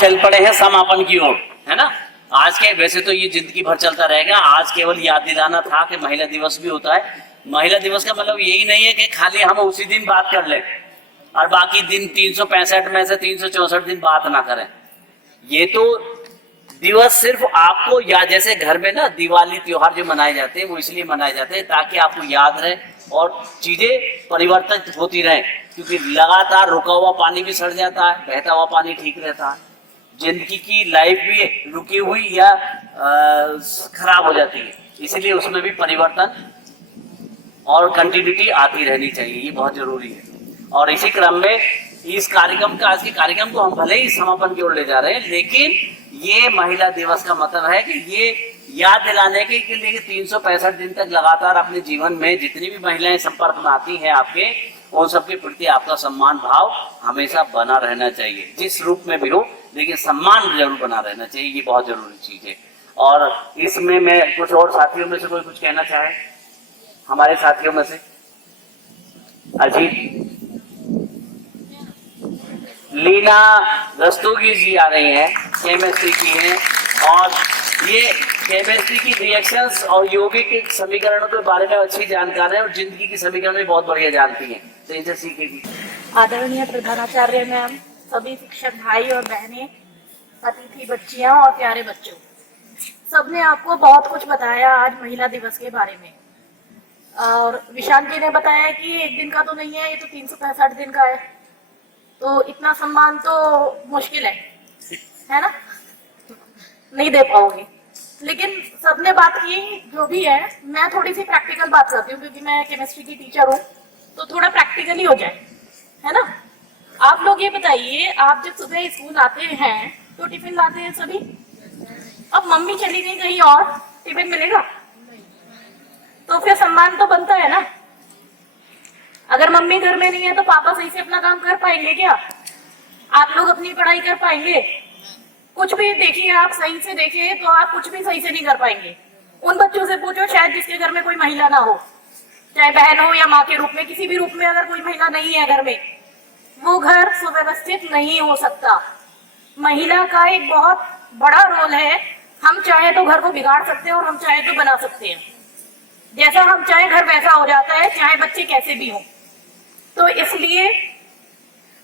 चल पड़े हैं समापन की ओर, है ना। आज के वैसे तो ये जिंदगी भर चलता रहेगा, आज केवल याद दिलाना था कि महिला दिवस भी होता है। महिला दिवस का मतलब यही नहीं है कि खाली हम उसी दिन बात कर लें और बाकी दिन 365 में से 364 दिन बात ना करें। ये तो दिवस सिर्फ आपको, या जैसे घर में ना दिवाली त्योहार जो मनाए जाते हैं वो इसलिए मनाए जाते हैं ताकि आपको याद रहे और चीजें परिवर्तित होती रहें, क्योंकि लगातार रुका हुआ पानी भी सड़ जाता है, बहता हुआ पानी ठीक रहता है। जिंदगी की लाइफ भी रुकी हुई या खराब हो जाती है, इसलिए उसमें भी परिवर्तन और कंटिन्यूटी आती रहनी चाहिए, ये बहुत जरूरी है। और इसी क्रम में इस कार्यक्रम का, आज के कार्यक्रम को हम भले ही समापन की ओर ले जा रहे हैं, लेकिन ये महिला दिवस का मतलब है कि ये याद दिलाने के लिए 365 दिन तक लगातार अपने जीवन में जितनी भी महिलाएं संपर्क में आती हैं आपके, उन सबके प्रति आपका सम्मान भाव हमेशा बना रहना चाहिए, जिस रूप में भी हो, लेकिन सम्मान जरूर बना रहना चाहिए, ये बहुत जरूरी चीज है। और इसमें मैं कुछ और साथियों में से कोई कुछ कहना चाहे, हमारे साथियों में से अजीत, लीना रस्तोगी जी आ रही हैं, केमिस्ट्री की हैं, और ये केमिस्ट्री की रिएक्शंस और यौगिक समीकरणों के बारे में अच्छी जानकार है और जिंदगी की समीकरण में बहुत बढ़िया जानती हैं, तो इनसे सीखेगी। आदरणीय प्रधानाचार्य मैम, सभी शिक्षक भाई और बहनें, अतिथि बच्चियां और प्यारे बच्चों, सबने आपको बहुत कुछ बताया आज महिला दिवस के बारे में। और विशाल जी ने बताया कि ये एक दिन का तो नहीं है, ये तो 365 दिन का है, तो इतना सम्मान तो मुश्किल है ना, नहीं दे पाओगे। लेकिन सबने बात की जो भी है, मैं थोड़ी सी प्रैक्टिकल बात करती हूँ क्योंकि मैं केमिस्ट्री की टीचर हूँ, तो थोड़ा प्रैक्टिकली हो जाए, है ना। आप लोग ये बताइए, आप जब सुबह स्कूल आते हैं तो टिफिन लाते हैं सभी। अब मम्मी चली गई कहीं और, टिफिन मिलेगा? तो फिर सम्मान तो बनता है ना। अगर मम्मी घर में नहीं है तो पापा सही से अपना काम कर पाएंगे क्या? आप लोग अपनी पढ़ाई कर पाएंगे? कुछ भी देखिए, आप सही से देखिए तो आप कुछ भी सही से नहीं कर पाएंगे। उन बच्चों से पूछो शायद जिसके घर में कोई महिला ना हो, चाहे बहन हो या माँ के रूप में, किसी भी रूप में अगर कोई महिला नहीं है घर में, वो घर सुव्यवस्थित नहीं हो सकता। महिला का एक बहुत बड़ा रोल है, हम चाहे तो घर को बिगाड़ सकते हैं और हम चाहे तो बना सकते हैं। जैसा हम चाहे घर वैसा हो जाता है, चाहे बच्चे कैसे भी हों। तो इसलिए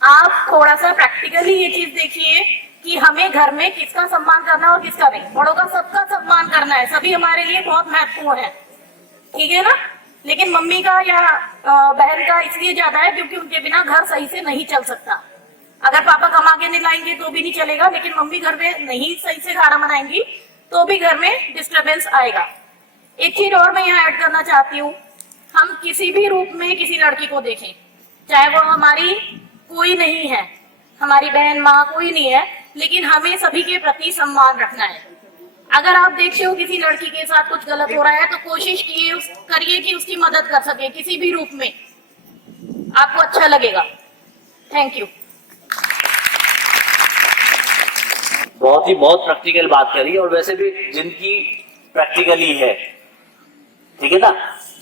आप थोड़ा सा प्रैक्टिकली ये चीज देखिए कि हमें घर में किसका सम्मान करना है और किसका नहीं। बड़ों का सबका सम्मान करना है, सभी हमारे लिए बहुत महत्वपूर्ण है, ठीक है ना। लेकिन मम्मी का या बहन का इसलिए ज्यादा है क्योंकि उनके बिना घर सही से नहीं चल सकता। अगर पापा कमा के नहीं लाएंगे तो भी नहीं चलेगा, लेकिन मम्मी घर में नहीं सही से खाना बनाएंगी तो भी घर में डिस्टर्बेंस आएगा। एक चीज और मैं यहाँ ऐड करना चाहती हूँ, हम किसी भी रूप में किसी लड़की को देखें, चाहे वो हमारी कोई नहीं है, हमारी बहन माँ कोई नहीं है, लेकिन हमें सभी के प्रति सम्मान रखना है। अगर आप देखते हो किसी लड़की के साथ कुछ गलत हो रहा है तो कोशिश करिए कि उसकी मदद कर सके किसी भी रूप में, आपको अच्छा लगेगा। Thank you. बहुत प्रैक्टिकल बात करी, और वैसे भी जिंदगी प्रैक्टिकल ही है, ठीक है ना।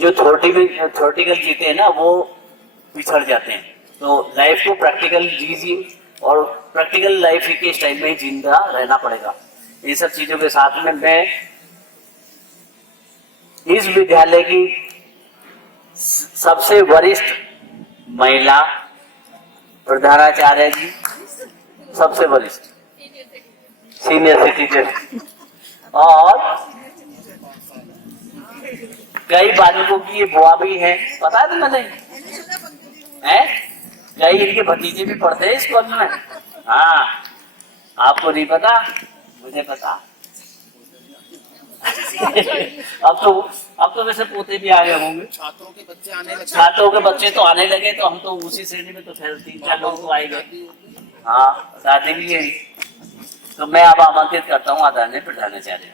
जो थ्योरेटिकल जीते हैं ना वो पिछड़ जाते हैं, तो लाइफ को प्रैक्टिकल जीजिए और प्रैक्टिकल लाइफ के स्टाइल में ही जिंदा रहना पड़ेगा। ये सब चीजों के साथ में मैं इस विद्यालय की सबसे वरिष्ठ महिला प्रधानाचार्य जी, सबसे वरिष्ठ सीनियर सिटीजन, और कई बालिकों की ये बुआ भी है, पता है तुम्हें? नहीं, कई इनके भतीजे भी पढ़ते हैं स्कूल में। हाँ, आपको नहीं पता, मुझे पता। अब तो वैसे पोते भी आ गए होंगे, छात्रों के बच्चे तो आने लगे, तो हम तो उसी श्रेणी में तो फिर 3-4 लोग तो आए गए। हाँ, दादी भी है। तो मैं अब आमंत्रित करता हूँ आदरणीय प्रधानाचार्य,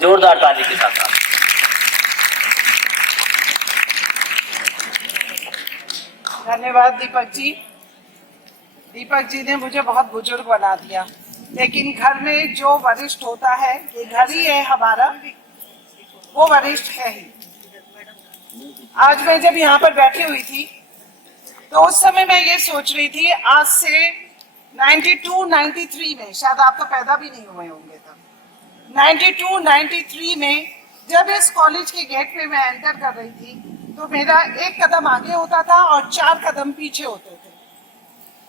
जोरदार ताली के साथ। धन्यवाद दीपक जी। दीपक जी ने मुझे बहुत बुजुर्ग बना दिया, लेकिन घर में जो वरिष्ठ होता है, ये घर ही है हमारा, वो वरिष्ठ है ही। आज मैं जब यहाँ पर बैठी हुई थी तो उस समय मैं ये सोच रही थी, आज से 92-93 में, शायद आप तो पैदा भी नहीं हुए होंगे तब, 92-93 में जब इस कॉलेज के गेट पे मैं एंटर कर रही थी तो मेरा एक कदम आगे होता था और 4 कदम पीछे होते थे।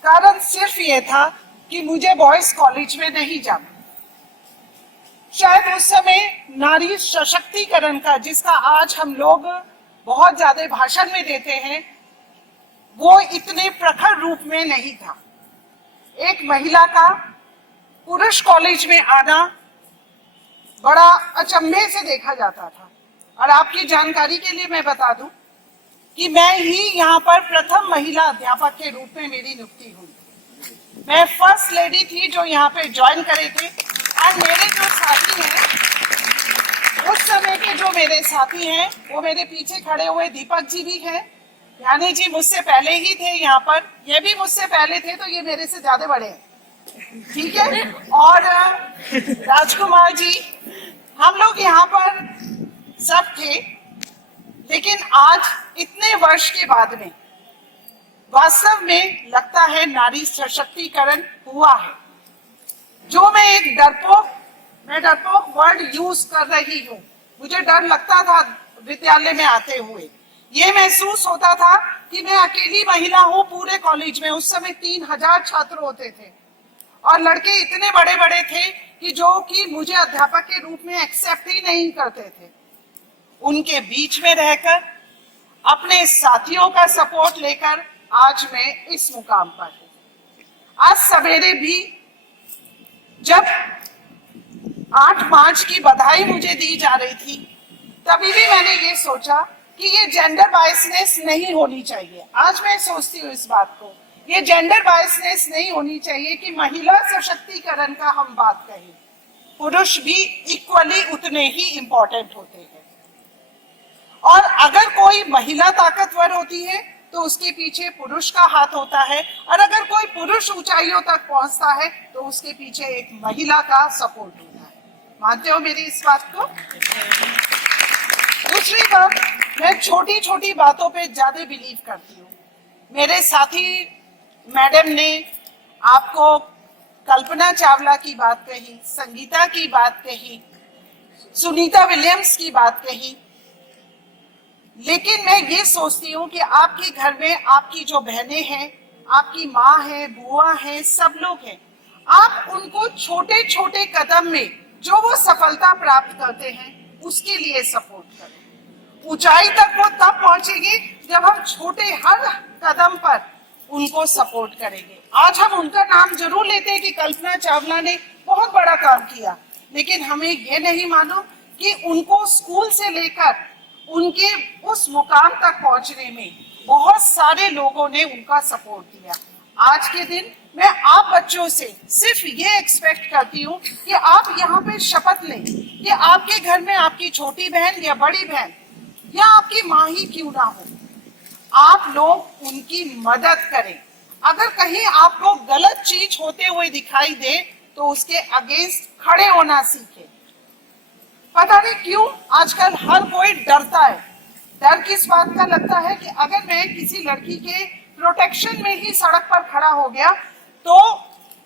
कारण सिर्फ ये था कि मुझे बॉयज कॉलेज में नहीं जाना। शायद उस समय नारी सशक्तिकरण का, जिसका आज हम लोग बहुत ज्यादा भाषण में देते हैं, वो इतने प्रखर रूप में नहीं था। एक महिला का पुरुष कॉलेज में आना बड़ा अचंभे से देखा जाता था। और आपकी जानकारी के लिए मैं बता दूं कि मैं ही यहाँ पर प्रथम महिला अध्यापक के रूप में मेरी नियुक्ति हुई। मैं फर्स्ट लेडी थी जो यहाँ पे ज्वाइन करे थे। और मेरे जो साथी हैं, उस समय के जो मेरे साथी हैं, वो मेरे पीछे खड़े हुए दीपक जी भी हैं, यानी जी मुझसे पहले ही थे यहाँ पर, ये भी मुझसे पहले थे, तो ये मेरे से ज्यादा बड़े हैं, ठीक है। और राजकुमार जी, हम लोग यहाँ पर सब थे। लेकिन आज इतने वर्ष के बाद में वास्तव में लगता है नारी सशक्तिकरण हुआ है। जो मैं एक डरपोक वर्ड यूज कर रही हूँ, मुझे डर लगता था विद्यालय में आते हुए। ये महसूस होता था कि मैं अकेली महिला हूँ पूरे कॉलेज में। उस समय 3000 छात्र होते थे और लड़के इतने बड़े बड़े थे कि जो कि मुझे अध्यापक के रूप में एक्सेप्ट ही नहीं करते थे। उनके बीच में रहकर, अपने साथियों का सपोर्ट लेकर आज मैं इस मुकाम पर हूँ। आज सवेरे भी जब 8 मार्च की बधाई मुझे दी जा रही थी, तभी भी मैंने ये सोचा कि ये जेंडर बायसनेस नहीं होनी चाहिए। आज मैं सोचती हूँ इस बात को, ये जेंडर बायसनेस नहीं होनी चाहिए कि महिला सशक्तिकरण का हम बात कहें। पुरुष भी इक्वली उतने ही इम्पोर्टेंट होते हैं। और अगर कोई महिला ताकतवर होती है तो उसके पीछे पुरुष का हाथ होता है, और अगर कोई पुरुष ऊंचाइयों तक पहुंचता है तो उसके पीछे एक महिला का सपोर्ट होता है। मानते हो मेरी इस बात को? दूसरी बात, मैं छोटी छोटी बातों पे ज्यादा बिलीव करती हूँ। मेरे साथी मैडम ने आपको कल्पना चावला की बात कही, संगीता की बात कही, सुनीता विलियम्स की बात कही, लेकिन मैं ये सोचती हूँ कि आपके घर में आपकी जो बहनें हैं, आपकी माँ है, बुआ है, सब लोग हैं, आप उनको छोटे छोटे कदम में जो वो सफलता प्राप्त करते हैं उसके लिए सपोर्ट करें। ऊंचाई तक वो तब पहुंचेंगे जब हम छोटे हर कदम पर उनको सपोर्ट करेंगे। आज हम उनका नाम जरूर लेते हैं कि कल्पना चावला ने बहुत बड़ा काम किया, लेकिन हमें ये नहीं मालूम कि उनको स्कूल से लेकर उनके उस मुकाम तक पहुंचने में बहुत सारे लोगों ने उनका सपोर्ट दिया। आज के दिन मैं आप बच्चों से सिर्फ ये एक्सपेक्ट करती हूँ कि आप यहाँ पे शपथ लें कि आपके घर में आपकी छोटी बहन या बड़ी बहन या आपकी माँ ही क्यों ना हो, आप लोग उनकी मदद करें। अगर कहीं आपको गलत चीज होते हुए दिखाई दे तो उसके अगेंस्ट खड़े होना सीखें। पता नहीं क्यों आजकल हर कोई डरता है। डर किस बात का लगता है कि अगर मैं किसी लड़की के प्रोटेक्शन में ही सड़क पर खड़ा हो गया तो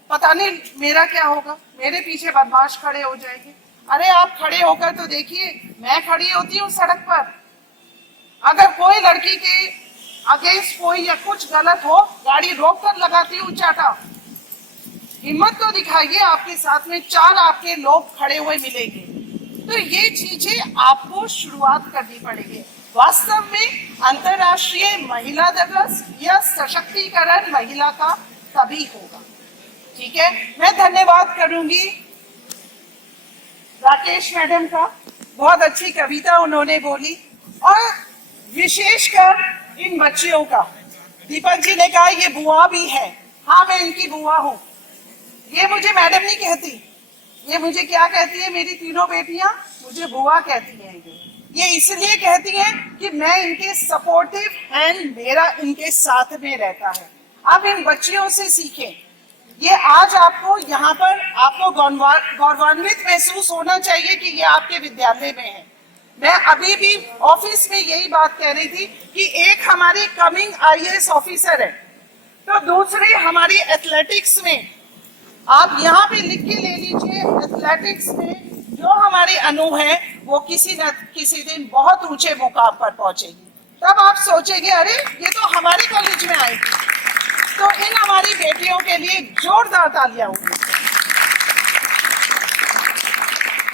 पता नहीं मेरा क्या होगा, मेरे पीछे बदमाश खड़े हो जाएंगे। अरे आप खड़े होकर तो देखिए, मैं खड़ी होती हूँ सड़क पर, अगर कोई लड़की के अगेंस्ट कोई या कुछ गलत हो, गाड़ी रोक कर लगाती हूँ चाटा। हिम्मत तो दिखाइए, आपके साथ में 4 आपके लोग खड़े हुए मिलेंगे। तो ये चीजें आपको शुरुआत करनी पड़ेगी। वास्तव में अंतर्राष्ट्रीय महिला दिवस या सशक्तिकरण महिला का तभी होगा। ठीक है, मैं धन्यवाद करूंगी राकेश मैडम का, बहुत अच्छी कविता उन्होंने बोली, और विशेषकर इन बच्चियों का। दीपक जी ने कहा ये बुआ भी है, हाँ मैं इनकी बुआ हूँ। ये मुझे मैडम नहीं कहती, ये मुझे क्या कहती है, मेरी तीनों बेटियां मुझे बुआ कहती हैं। ये इसलिए कहती हैं कि मैं इनके सपोर्टिव हैंड, मेरा इनके साथ में रहता है। आप इन बच्चियों से सीखें। ये आज आपको यहाँ पर आपको गौरवान्वित महसूस होना चाहिए कि ये आपके विद्यालय में है। मैं अभी भी ऑफिस में यही बात कह रही थी कि एक हमारी कमिंग IAS ऑफिसर है, तो दूसरी हमारी एथलेटिक्स में, आप यहाँ पे लिख के ले लीजिए, एथलेटिक्स में जो हमारी अनु है वो किसी न किसी दिन बहुत ऊंचे मुकाम पर पहुंचेगी। तब आप सोचेंगे अरे ये तो हमारे कॉलेज में आएगी। तो इन हमारी बेटियों के लिए जोरदार तालियां होंगी।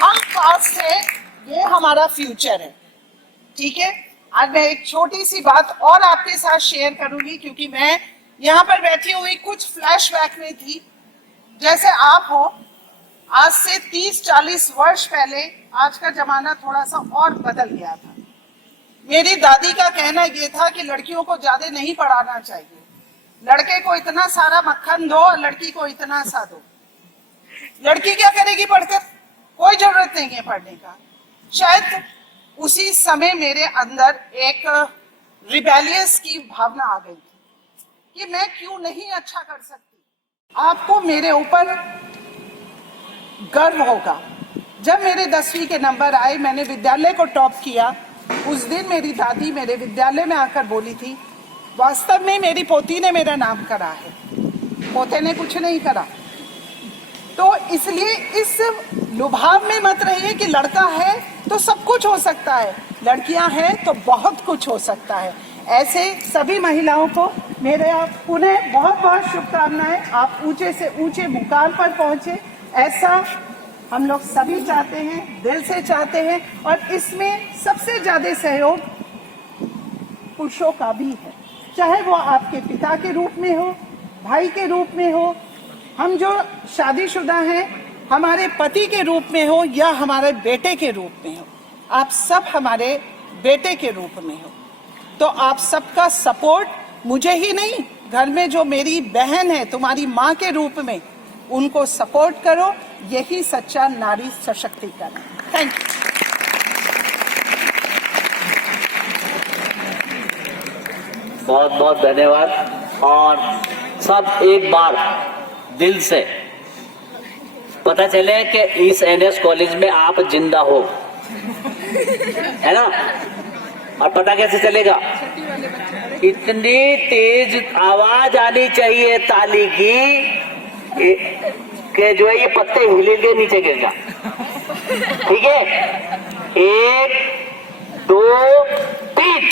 हम पास है, ये हमारा फ्यूचर है। ठीक है, आज मैं एक छोटी सी बात और आपके साथ शेयर करूंगी, क्योंकि मैं यहाँ पर बैठी हुई कुछ फ्लैशबैक में थी। जैसे आप हो, आज से 30-40 वर्ष पहले आज का जमाना थोड़ा सा और बदल गया था। मेरी दादी का कहना ये था कि लड़कियों को ज्यादा नहीं पढ़ाना चाहिए, लड़के को इतना सारा मक्खन दो और लड़की को इतना सा दो। लड़की क्या करेगी पढ़कर, कोई जरूरत नहीं है पढ़ने का। शायद उसी समय मेरे अंदर एक रिबेलियस की भावना आ गई थी कि मैं क्यों नहीं अच्छा कर सकती। आपको मेरे ऊपर गर्व होगा। जब मेरे 10वीं के नंबर आए, मैंने विद्यालय को टॉप किया, उस दिन मेरी दादी मेरे विद्यालय में आकर बोली थी, वास्तव में मेरी पोती ने मेरा नाम करा है, पोते ने कुछ नहीं करा। तो इसलिए इस लुभाव में मत रहिए कि लड़का है तो सब कुछ हो सकता है, लड़कियां हैं तो बहुत कुछ हो सकता है। ऐसे सभी महिलाओं को मेरे पुनः बहुत बहुत शुभकामनाएं। आप ऊंचे से ऊंचे मुकाम पर पहुंचे, ऐसा हम लोग सभी चाहते हैं, दिल से चाहते हैं। और इसमें सबसे ज्यादा सहयोग पुरुषों का भी है, चाहे वो आपके पिता के रूप में हो, भाई के रूप में हो, हम जो शादीशुदा हैं हमारे पति के रूप में हो, या हमारे बेटे के रूप में हो। आप सब हमारे बेटे के रूप में हो, तो आप सबका सपोर्ट मुझे ही नहीं, घर में जो मेरी बहन है तुम्हारी माँ के रूप में, उनको सपोर्ट करो। यही सच्चा नारी सशक्तिकरण। Thank you. बहुत बहुत धन्यवाद। और सब एक बार दिल से पता चले कि इस NS कॉलेज में आप जिंदा हो, है ना। और पता कैसे चलेगा, इतनी तेज आवाज आनी चाहिए ताली की कि जो है ये पत्ते हिले के नीचे गिर जा। ठीक है, 1 2 3।